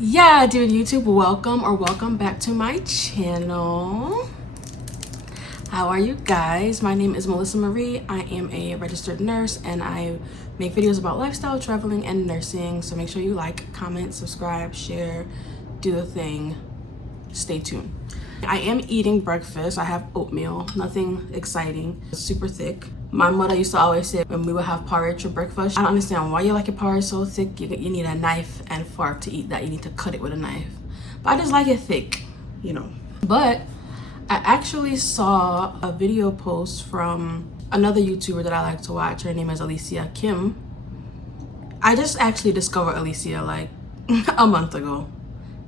Yeah, dude, YouTube, welcome back to my channel. How are you guys? My name is MelisaMarie. I am a registered nurse and I make videos about lifestyle, traveling, and nursing. So make sure you like, comment, subscribe, share, do the thing. Stay tuned. I am eating breakfast. I have oatmeal, nothing exciting, super thick. My mother used to always say when we would have porridge for breakfast, I don't understand why you like your porridge so thick. You need a knife and fork to eat that. You need to cut it with a knife. But I just like it thick, you know. But I actually saw a video post from another YouTuber that I like to watch. Her name is Alicia Kim. I just actually discovered Alicia like a month ago.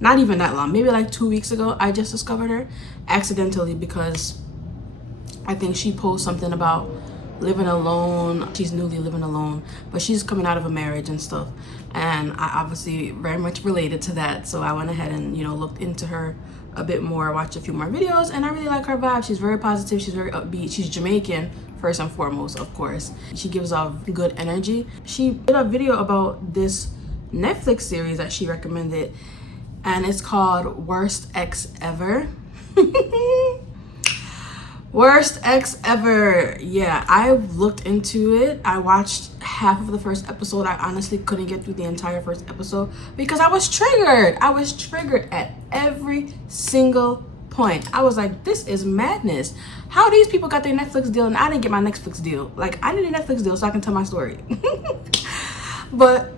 Not even that long, maybe like 2 weeks ago. I just discovered her accidentally because I think she posted something about living alone. She's newly living alone, but she's coming out of a marriage and stuff, and I obviously very much related to that. So I went ahead and looked into her a bit more, watched a few more videos, and I really like her vibe. She's very positive, she's very upbeat, she's Jamaican first and foremost, of course. She gives off good energy. She did a video about this Netflix series that she recommended, and it's called Worst Ex Ever. Worst ex ever. Yeah, I looked into it. I watched half of the first episode. I honestly couldn't get through the entire first episode because I was triggered. I was triggered at every single point. I was like, this is madness. How these people got their Netflix deal and I didn't get my Netflix deal? Like, I need a Netflix deal so I can tell my story. But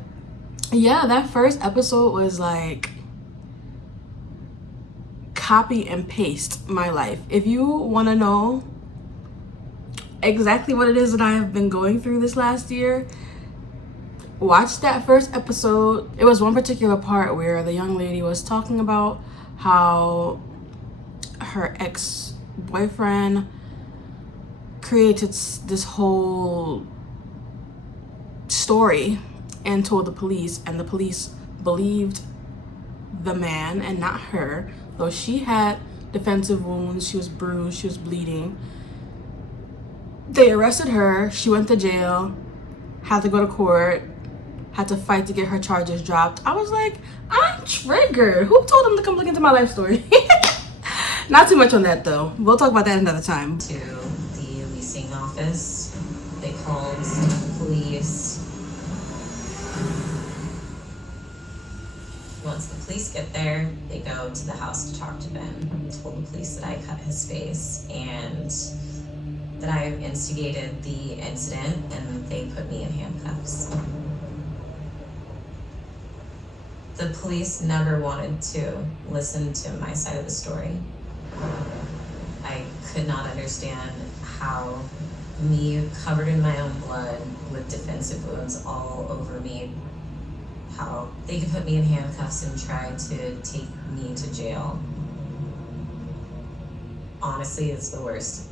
yeah, that first episode was like copy and paste my life. If you want to know exactly what it is that I have been going through this last year, watch that first episode. It was one particular part where the young lady was talking about how her ex-boyfriend created this whole story and told the police, and the police believed the man and not her. Though she had defensive wounds, she was bruised, she was bleeding. They arrested her, she went to jail, had to go to court, had to fight to get her charges dropped. I was like, I'm triggered. Who told them to come look into my life story? Not too much on that though. We'll talk about that another time. To the leasing office, they called the police. Once the police get there, they go to the house to talk to Ben. I told the police that I cut his face and that I instigated the incident, and they put me in handcuffs. The police never wanted to listen to my side of the story. I could not understand how me covered in my own blood with defensive wounds all over me, how they could put me in handcuffs and try to take me to jail. Honestly, it's the worst,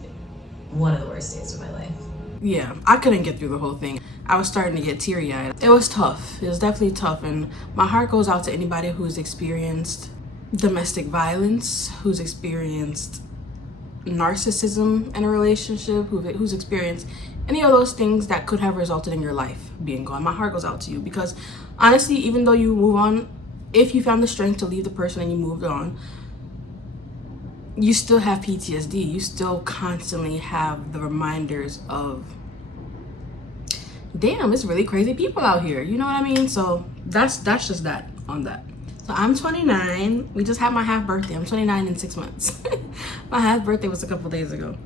one of the worst days of my life. Yeah, I couldn't get through the whole thing. I was starting to get teary-eyed. It was tough. It was definitely tough, and my heart goes out to anybody who's experienced domestic violence, who's experienced narcissism in a relationship, who's experienced any of those things that could have resulted in your life being gone. My heart goes out to you because honestly, even though you move on, if you found the strength to leave the person and you moved on, you still have PTSD. You still constantly have the reminders of, damn, it's really crazy people out here. You know what I mean? So that's just that on that. So I'm 29. We just had my half birthday. I'm 29 in 6 months. My half birthday was a couple days ago.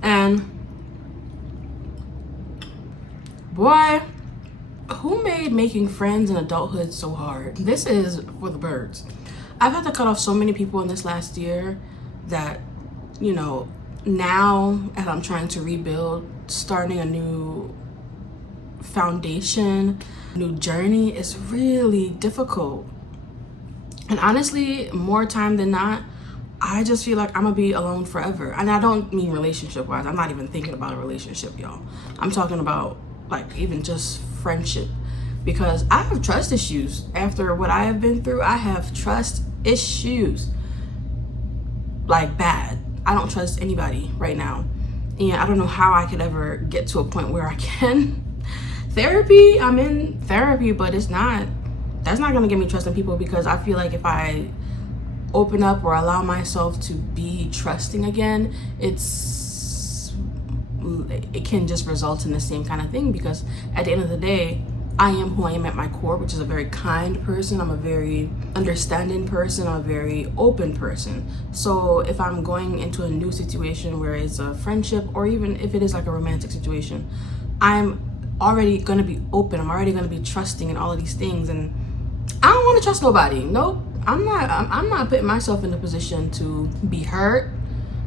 And boy, who made making friends in adulthood so hard? This is for the birds. I've had to cut off so many people in this last year that, now as I'm trying to rebuild, starting a new foundation, new journey is really difficult. And honestly, more time than not, I just feel like I'm gonna be alone forever. And I don't mean relationship wise. I'm not even thinking about a relationship, y'all. I'm talking about like even just friendship, because I have trust issues. After what I have been through, I have trust issues, like bad. I don't trust anybody right now, and I don't know how I could ever get to a point where I can. Therapy, I'm in therapy, but it's not that's not gonna get me trusting people, because I feel like if I open up or allow myself to be trusting again, it can just result in the same kind of thing. Because at the end of the day, I am who I am at my core, which is a very kind person. I'm a very understanding person. I'm a very open person. So if I'm going into a new situation where it's a friendship, or even if it is like a romantic situation, I'm already gonna be open. I'm already gonna be trusting in all of these things, and I don't want to trust nobody. Nope. I'm not putting myself in a position to be hurt.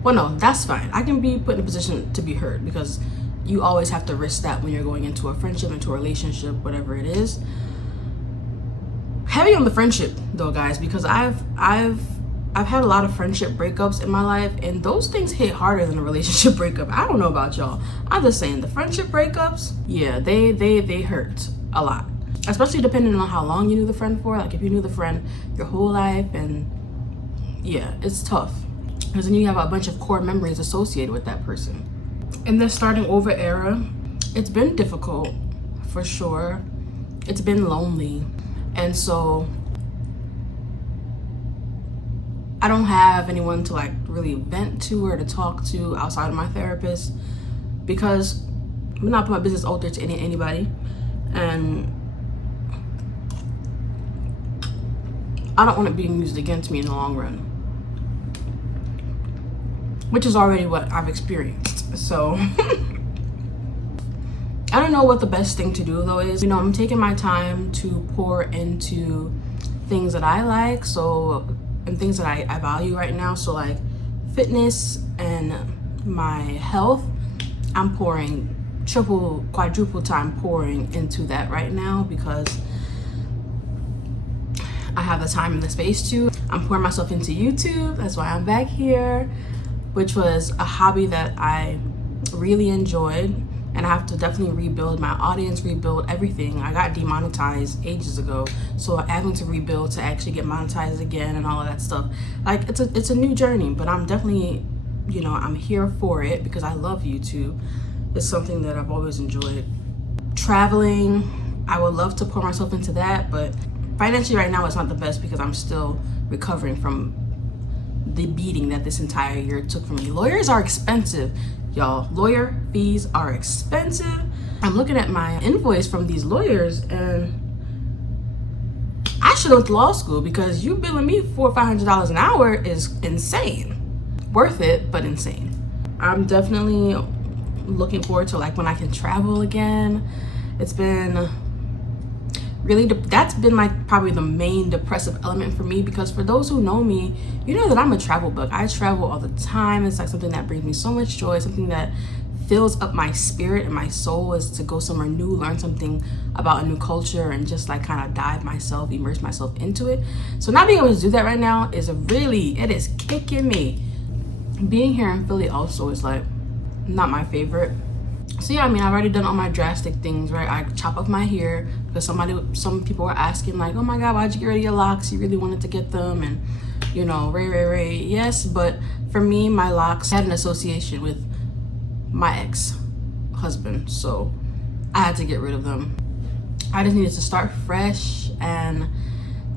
Well, no, that's fine. I can be put in a position to be hurt, because you always have to risk that when you're going into a friendship, into a relationship, whatever it is. Heavy on the friendship though, guys, because I've had a lot of friendship breakups in my life, and those things hit harder than a relationship breakup. I don't know about y'all. I'm just saying, the friendship breakups, yeah, they hurt a lot. Especially depending on how long you knew the friend for. Like if you knew the friend your whole life, and yeah, it's tough, because then you have a bunch of core memories associated with that person. In this starting over era, it's been difficult for sure. It's been lonely. And so I don't have anyone to like really vent to or to talk to outside of my therapist, because I'm not putting my business out there to anybody. And I don't want it being used against me in the long run, which is already what I've experienced. So I don't know what the best thing to do though is. You know, I'm taking my time to pour into things that I like, so, and things that I value right now. So like fitness and my health, I'm pouring triple, quadruple time pouring into that right now, because I have the time and the space to. I'm pouring myself into YouTube. That's why I'm back here, which was a hobby that I really enjoyed, and I have to definitely rebuild my audience, rebuild everything. I got demonetized ages ago, so having to rebuild to actually get monetized again and all of that stuff, like it's a new journey. But I'm definitely, you know, I'm here for it because I love YouTube. It's something that I've always enjoyed. Traveling, I would love to pour myself into that, but financially right now it's not the best, because I'm still recovering from the beating that this entire year took from me. Lawyers are expensive, y'all. Lawyer fees are expensive. I'm looking at my invoice from these lawyers, and I should have went to law school, because you billing me $400 or $500 an hour is insane. Worth it, but insane. I'm definitely looking forward to like when I can travel again. It's been really, that's been like probably the main depressive element for me, because for those who know me, you know that I'm a travel bug. I travel all the time. It's like something that brings me so much joy, something that fills up my spirit and my soul, is to go somewhere new, learn something about a new culture, and just like kind of immerse myself into it. So not being able to do that right now is it is kicking me. Being here in Philly also is like not my favorite. So yeah, I mean, I've already done all my drastic things, right? I chop off my hair, because some people were asking like, oh my God, why'd you get rid of your locks? You really wanted to get them, and you know, Ray. Yes, but for me, my locks had an association with my ex-husband, so I had to get rid of them. I just needed to start fresh and,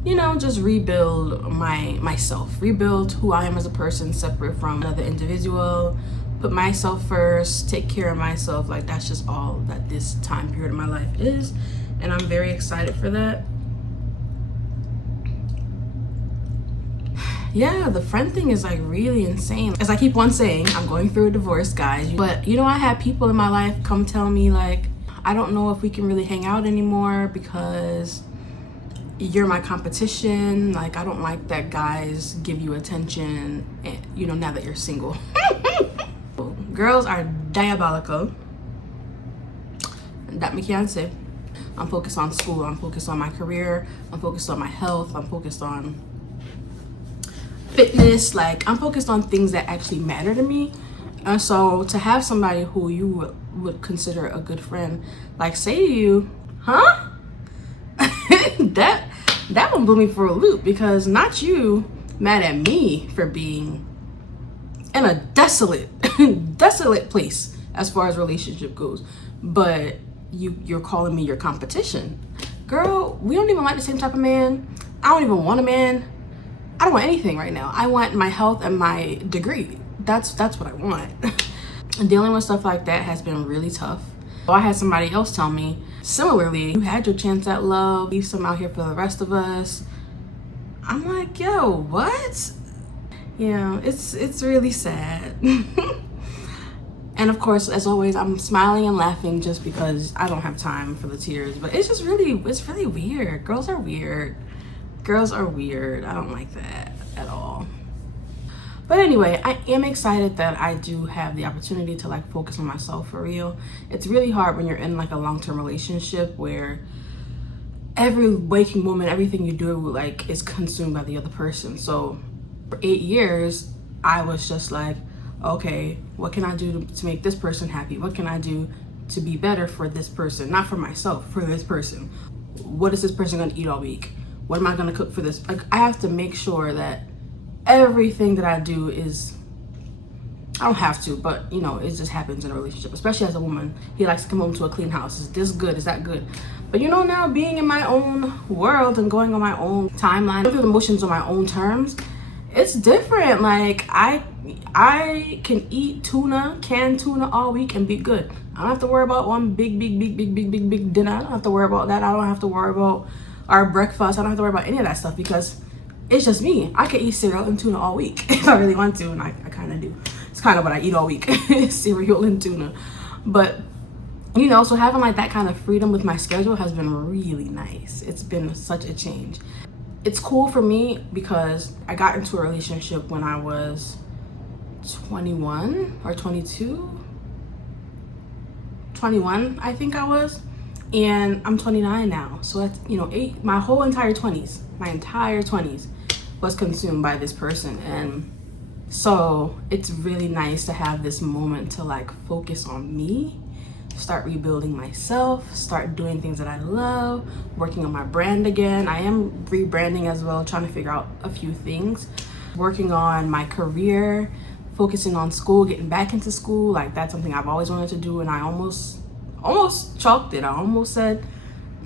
you know, just rebuild myself, rebuild who I am as a person, separate from another individual. Put myself first, take care of myself. Like that's just all that this time period of my life is, and I'm very excited for that. Yeah, the friend thing is like really insane. As I keep on saying, I'm going through a divorce, guys, but you know, I had people in my life come tell me like, I don't know if we can really hang out anymore because you're my competition. Like I don't like that guys give you attention, and you know, now that you're single. Girls are diabolical. That me can't say. I'm focused on school. I'm focused on my career. I'm focused on my health. I'm focused on fitness. Like I'm focused on things that actually matter to me. And so to have somebody who you would consider a good friend, like say to you, huh? that one blew me for a loop, because not you mad at me for being in a desolate place as far as relationship goes, but you're calling me your competition. girl, we don't even like the same type of man. I don't even want a man. I don't want anything right now. I want my health and my degree. That's what I want. Dealing with stuff like that has been really tough. I had somebody else tell me, similarly, you had your chance at love, leave some out here for the rest of us. I'm like, yo, what? Yeah, it's really sad. And of course, as always, I'm smiling and laughing just because I don't have time for the tears. But it's really weird. Girls are weird. Girls are weird. I don't like that at all. But anyway, I am excited that I do have the opportunity to like focus on myself for real. It's really hard when you're in like a long-term relationship where every waking moment, everything you do like is consumed by the other person. So for 8 years, I was just like, okay, what can I do to make this person happy? What can I do to be better for this person? Not for myself, for this person. What is this person gonna eat all week? What am I gonna cook for this? Like, I have to make sure that everything that I do is, I don't have to, but you know, it just happens in a relationship, especially as a woman. He likes to come home to a clean house. Is this good? Is that good? But you know, now being in my own world and going on my own timeline, going through the motions on my own terms, it's different. Like I can eat canned tuna all week and be good. I don't have to worry about one big dinner. I don't have to worry about that. I don't have to worry about our breakfast. I don't have to worry about any of that stuff because it's just me. I can eat cereal and tuna all week if I really want to, and I kind of do. It's kind of what I eat all week, cereal and tuna. But you know, so having like that kind of freedom with my schedule has been really nice. It's been such a change. It's cool for me because I got into a relationship when I was 21 or 22. 21, I think I was. And I'm 29 now. So that's, you know, my entire 20s was consumed by this person. And so it's really nice to have this moment to like focus on me, start rebuilding myself, start doing things that I love, working on my brand again. I am rebranding as well, trying to figure out a few things, working on my career, focusing on school, getting back into school. Like that's something I've always wanted to do, and I almost chalked it. I almost said,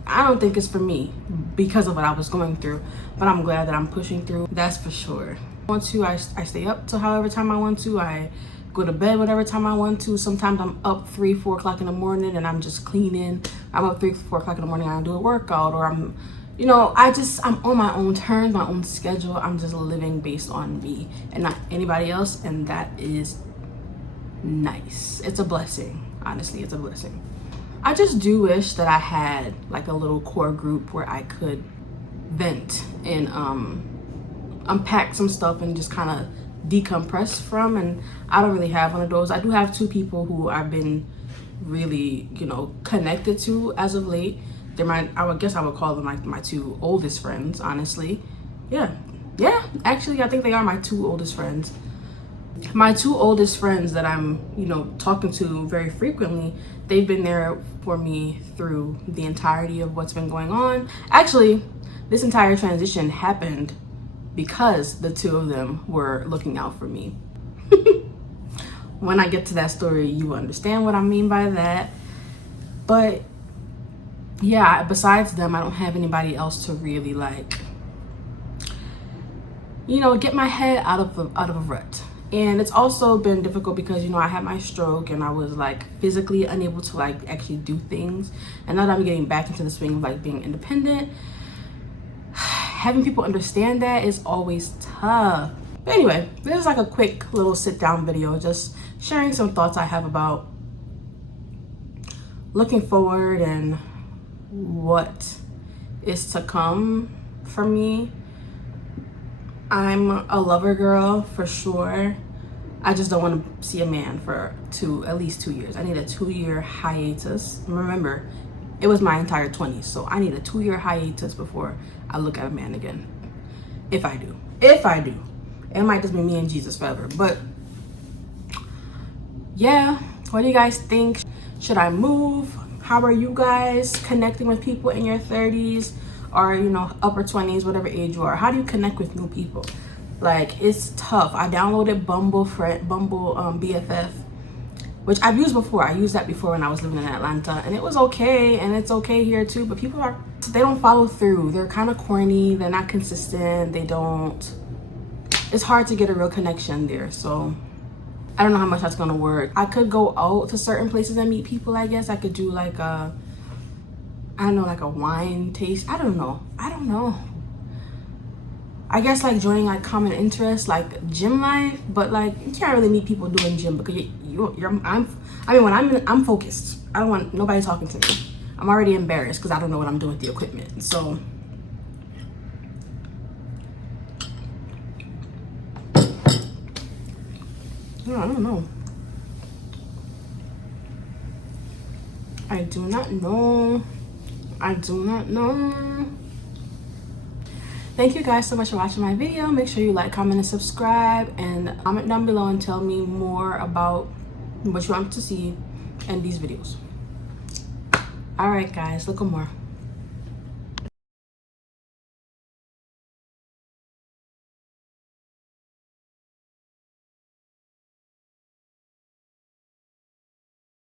I don't think it's for me because of what I was going through, but I'm glad that I'm pushing through. That's for sure. I stay up till however time I want to. I go to bed whatever time I want to. Sometimes I'm up 3-4 o'clock in the morning and I'm just cleaning. I'm up 3-4 o'clock in the morning and I do a workout, or I'm on my own terms, my own schedule. I'm just living based on me and not anybody else, and that is nice. It's a blessing. Honestly, it's a blessing. I just do wish that I had like a little core group where I could vent and unpack some stuff and just kind of decompress from, and I don't really have one of those. I do have 2 people who I've been really, you know, connected to as of late. I guess I would call them like my 2 oldest friends, honestly. Yeah, actually I think they are my 2 oldest friends. My 2 oldest friends that I'm, you know, talking to very frequently, they've been there for me through the entirety of what's been going on. Actually, this entire transition happened because the 2 of them were looking out for me. When I get to that story, you will understand what I mean by that. But yeah, besides them, I don't have anybody else to really like, you know, get my head out of a rut. And it's also been difficult because, you know, I had my stroke and I was like physically unable to like actually do things. And now that I'm getting back into the swing of like being independent, having people understand that is always tough. But anyway, this is like a quick little sit down video, just sharing some thoughts I have about looking forward and what is to come for me. I'm a lover girl for sure. I just don't want to see a man for at least 2 years. I need a 2-year hiatus. Remember, it was my entire 20s, so I need a 2-year hiatus before I look at a man again. If I do. It might just be me and Jesus forever. But yeah, what do you guys think? Should I move? How are you guys connecting with people in your 30s or, you know, upper 20s, whatever age you are? How do you connect with new people? Like, it's tough. I downloaded Bumble BFF, which I've used before. I used that before when I was living in Atlanta, and it was okay, and it's okay here too. But people are they don't follow through. They're kind of corny. They're not consistent. They don't, it's hard to get a real connection there. So I don't know how much that's gonna work. I could go out to certain places and meet people, I guess. I could do like a, I don't know, like a wine taste. I don't know. I guess like joining like common interests, like gym life, but like you can't really meet people doing gym because I'm focused. I don't want nobody talking to me. I'm already embarrassed because I don't know what I'm doing with the equipment. So I don't know. I do not know. Thank you guys so much for watching my video. Make sure you like, comment, and subscribe, and comment down below and tell me more about what you want to see in these videos. All right, guys, look more.